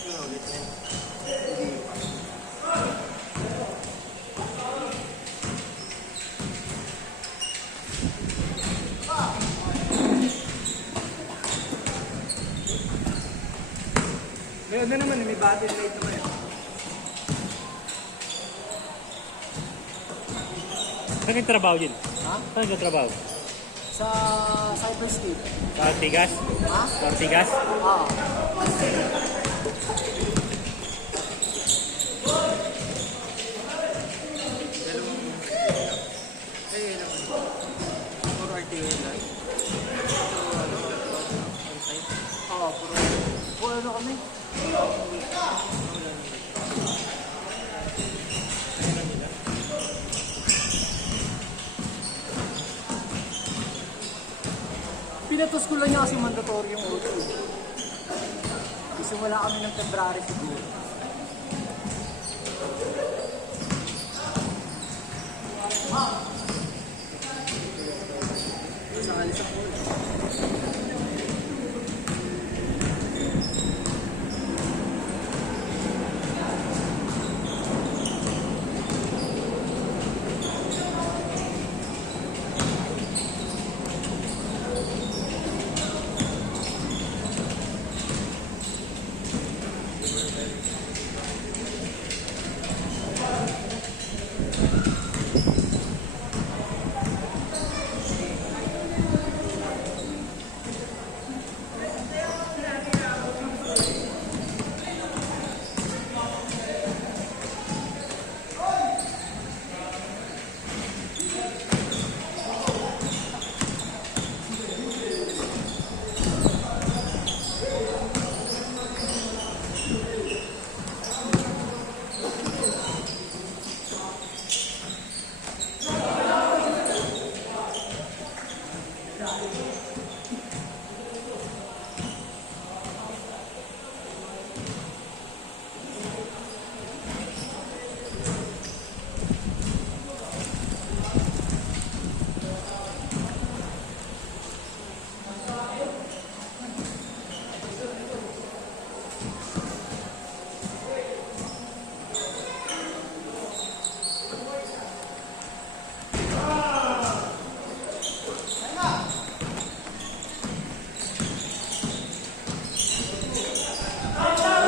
Pinag-start ko na ulit. Meron na naman, may battery light naman eh. Saan yung trabaho din? Ha? Saan yung trabaho? Sa Cyberscape. Sa Ortigas? Ha? Sa Ortigas? Oo. Puro RTO lang. Oo, puro ano kami? Pinatos ko lang niya kasi mandatory yung auto. Kasi wala kami ng February siguro. Sa alis ako.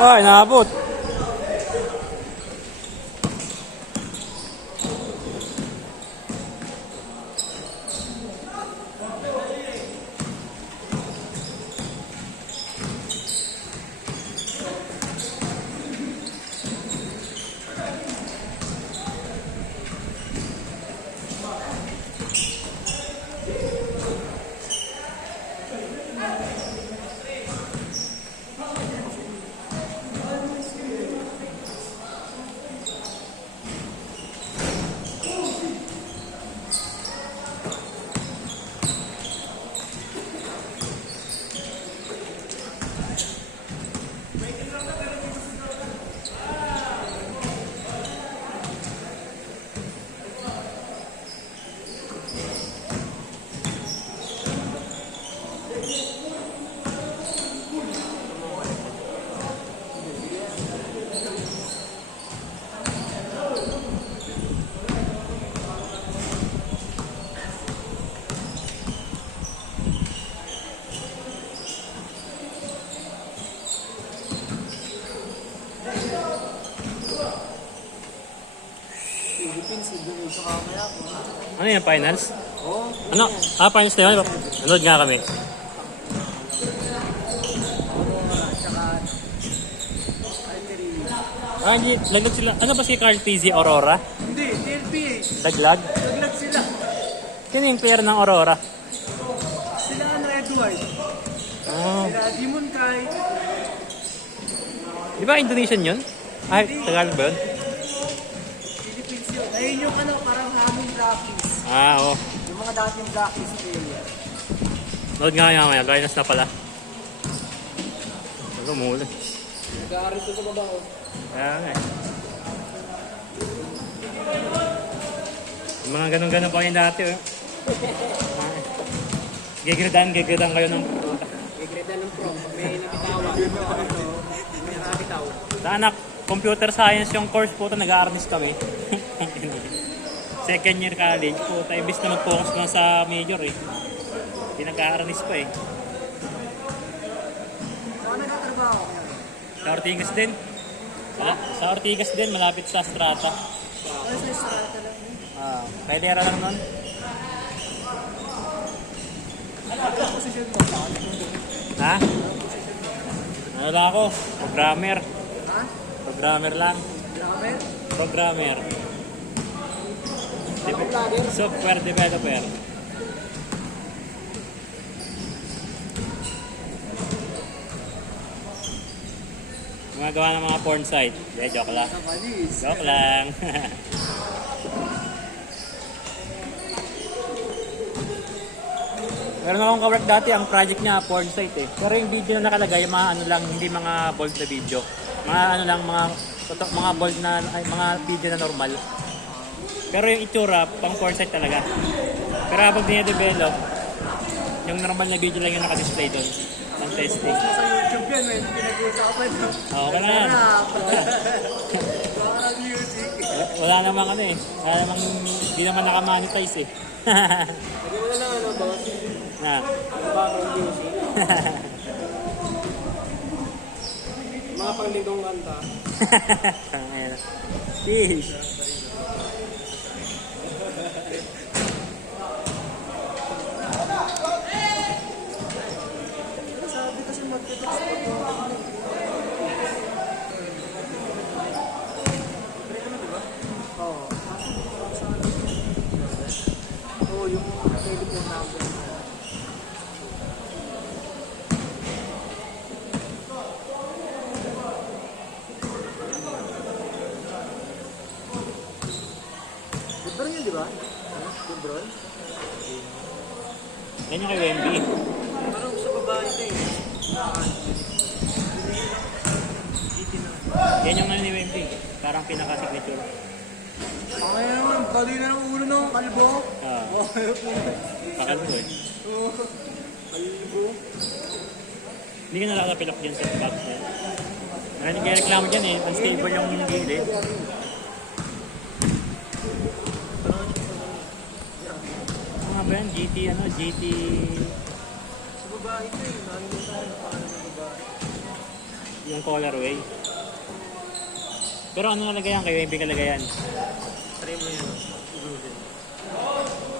Ay, naabot. Philippines, Indonesia kamaya po. Ano yung finals? Oo. Ano? Finals na yun. Nanood nga kami. Tsaka artery. Hindi. Laglag sila. Ano ba si Carl PZ Aurora? Hindi, TLPA. Laglag? Naglag sila. Sino yung player ng Aurora? Sila Edward. Oh. Sila Demon Kai. Di ba Indonesian yun? Ay, Tagalog ba yun? Philippines yun. Ayun yung parang hamong Blackies. Oo. Yung mga dating Blackies player. Nood nga nga maya. Gainas na pala. Ano muli? Nag-aaral ko sa baba ko. Kaya nga eh. Yung mga ganun-ganun pa yung dati oh. Gigridan kayo ng Gigredan ng pro. May nabitawan. May nakakita. Sa anak, computer science yung course po, nag-a-arnis kami. Second year college po, imbis na mag-focus lang sa major eh. Hindi nag-a-arnis pa eh. Saan nagtatrabaho ka? Sa Ortigas din. Sa Ortigas din, malapit sa Strata. Ano sa Estrada lang? Kailera lang nun. Ano posisyon mo? Ha? Ano lang ako? Programmer. Ha? Programmer lang. Grabe? Programmer. Software developer. Gumagawa ng mga porn site. Joke lang. Kapalis. Joke lang. Meron akong kawork dati, ang project niya porn site eh. Pero yung video na nakalagay, mga ano lang, hindi mga bold na video. Mga ano lang, mga bold na, ay, mga video na normal. Pero yung itsura, pang porn site talaga. Pero habang dine-develop, yung normal na video lang yung nakadisplay doon. Pang testing. Sa YouTube yan, may pinag-uusapan. Okay na yan. Parang music. Wala namang ano eh. Wala namang, hindi naman nakamonetize eh. Hindi mo na lang ano, boss? Na. Background music. Mga panglingkong kanta. Tangina. Sheesh. Sabi kasi mag-text pa ito. Oo. Oo, yung telephone number. Libron yun, di ba? Libron? Yan yung kay Wemby. Parang sa babae ito eh. Yan yung ano ni Wemby. Parang pinaka-signature. Ay naman, bali na ng ulo ng kalbo. Pakal ko eh. Kalbo. Hindi ka nakakapilak dyan sa box niya. Nagreklamo dyan eh. Unstable yung gilid. Ano ba yan? GT ano? GT... Sa babae ito eh. Nakalimutan ko yung pangalan ng babae. Yung colorway. Pero ano nalagayan? Kay Wemby kalagayan. Try mo yan.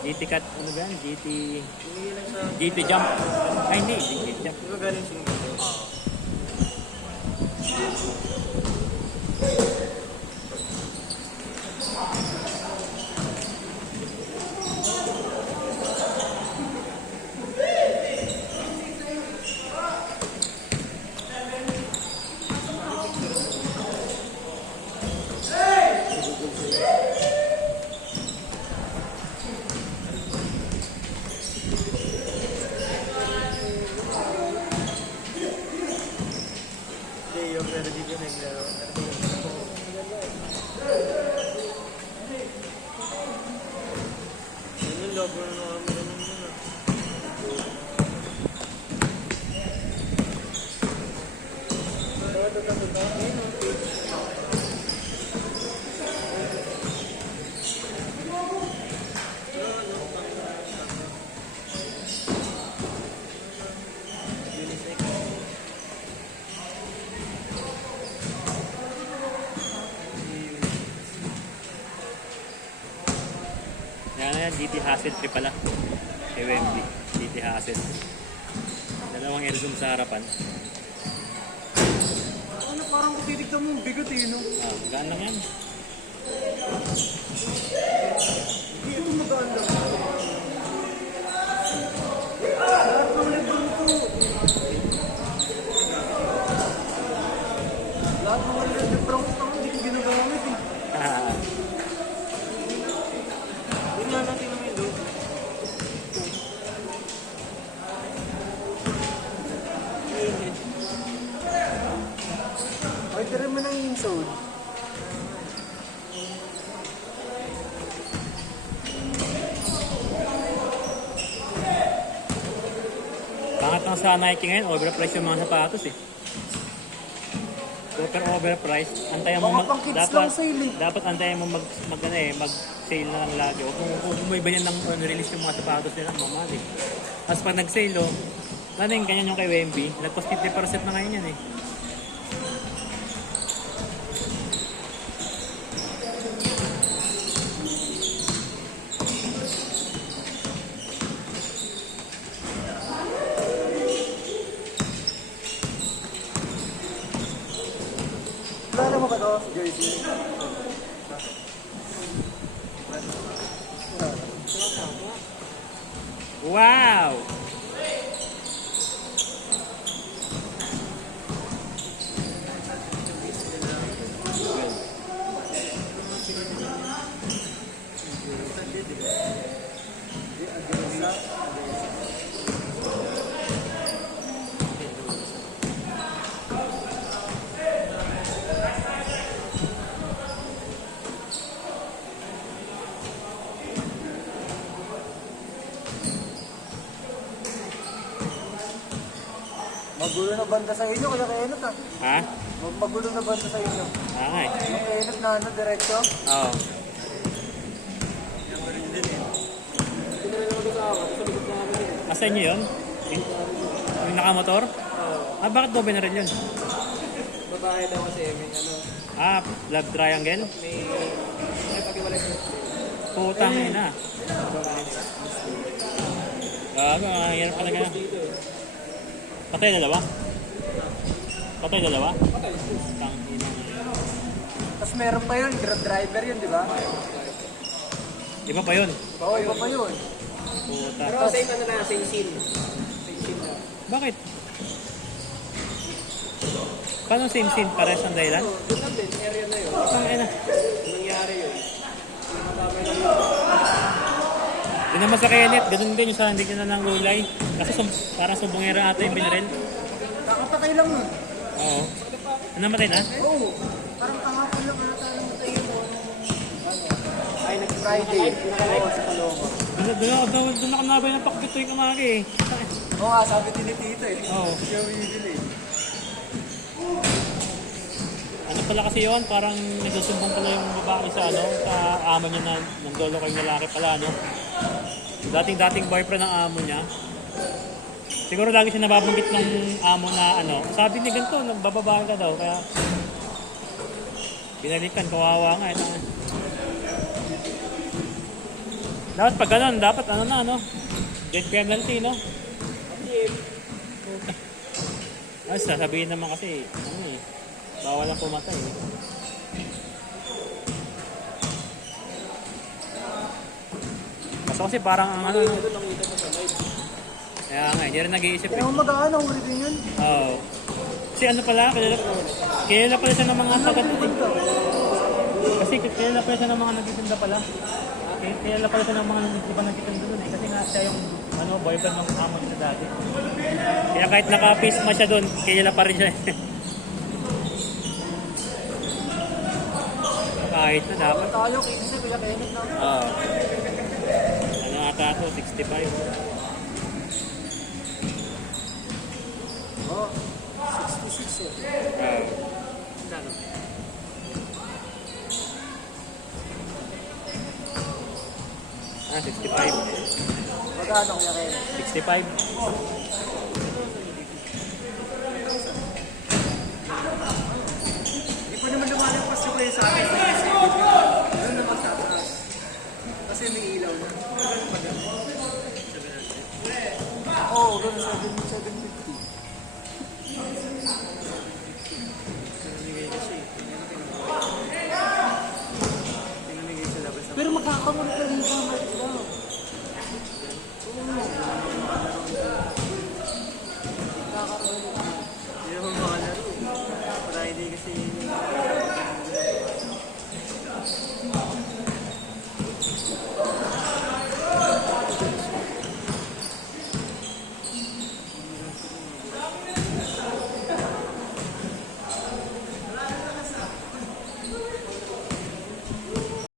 GT cut, ano ba yan? GT... Hindi lang sa... GT jump. Ay hindi, GT jump. Di ba galing single? Hindi, yung pero di ko naglaro. Ano yung logo na nakamira nun muna? Yan na yan, GT Hassel 3 pala. Kay Wemby. GT Hassel. Dalawang airzoom sa harapan. Ano parang kung titignan mo, bigot eh, no? Magaan lang yan. Hindi ito magaan lang. Lahat ng libro ito. Lahat ng libro ito, hindi ko ginagamit eh. Hindi nga natin naman yung logo. Ay, tira mo na yung soul. Pangat lang sa Nike ngayon, overprice yung mga sapatos eh. super overpriced. Antayan mo Mga pang kids lang sale eh. dapat antayan mo mag sale na lang lagi. O kung bumibili ba yan ng release yung mga sapatos nila, mamahal eh. Tapos pag nag-sale ano yung ganyan yung kay Wemby, nagpas 50% na ngayon yan eh. Wala mo ba ito? Jersey. Wow! Magulo na banda sa inyo, kaya Kenneth ah. Ha? Magulo na banda sa inyo. Ay. Yung Kenneth na ano, diretso. Oo. Asan nyo yun? Yung nakamotor? Ah, bakit mo rin yun? Babae daw kasi, may ano, Ah, love triangle? may pag-iwalay sa Putang ina. Gago, ang hirap talaga. Patay dalawa? Patay dalawa? patay. Tang ina. Tapos meron pa yun, grab driver yun, di ba? Iba pa yun. Oo, iba pa yun. Puta. Pero same ano na, same scene. Same scene na. Bakit? Paano same scene? Pares ang dahilan? Oo, doon lang din, area na yun. Tang ina. Nangyari yun. Madamay lang yun. Yun naman sa Kenneth, ganun din yung sa hindi niya na ng gulay. Kasi parang sumbongera ata yung binaril. Kakapatay lang nun. Oo. Ano namatay na? Oo. Parang kahapon lang ata namatay yun. Ay, nag-Friday. Oo, sa Paloma. Doon ako nabay ng pakbito yung kamagi eh. Oo nga, sabi din ni Tito eh. Oo. Siya bibili. Ano pala kasi yun? Parang nagsusumbong pala yung babae sa ano, sa amo niya na nandolo kayong lalaki pala, no? Dating boyfriend ng amo niya. Siguro lagi siya nababanggit ng amo na ano, sabi ni ganito, nagbababae ka daw, kaya binalikan, kawawa nga. Ito. Dapat pag ganun, dapat ano na, no? Death penalty, no? Ay, sasabihin naman kasi, ano eh, bawal ang pumatay eh. Kasi parang ang ano, kaya nga, hindi rin nag-iisip eh. Kaya mo mag-aano, huli din yun. Oo. Kasi ano pala, kilala pala siya ng mga tagat eh. Kasi kilala pala siya ng mga nagtitinda pala. Kilala pala siya ng mga iba nagtitinda doon eh. Kasi nga siya yung ano, boyfriend ng amo niya dati. Kaya kahit naka-pisma siya doon, kilala pa rin siya eh. Kahit na dapat. Tayo, kasi kuya Kenneth na. Oo. Ano ata ito, 65. Oo, 66 eh. Ano? Ah, 65. Magkano kuya Kenneth? 65.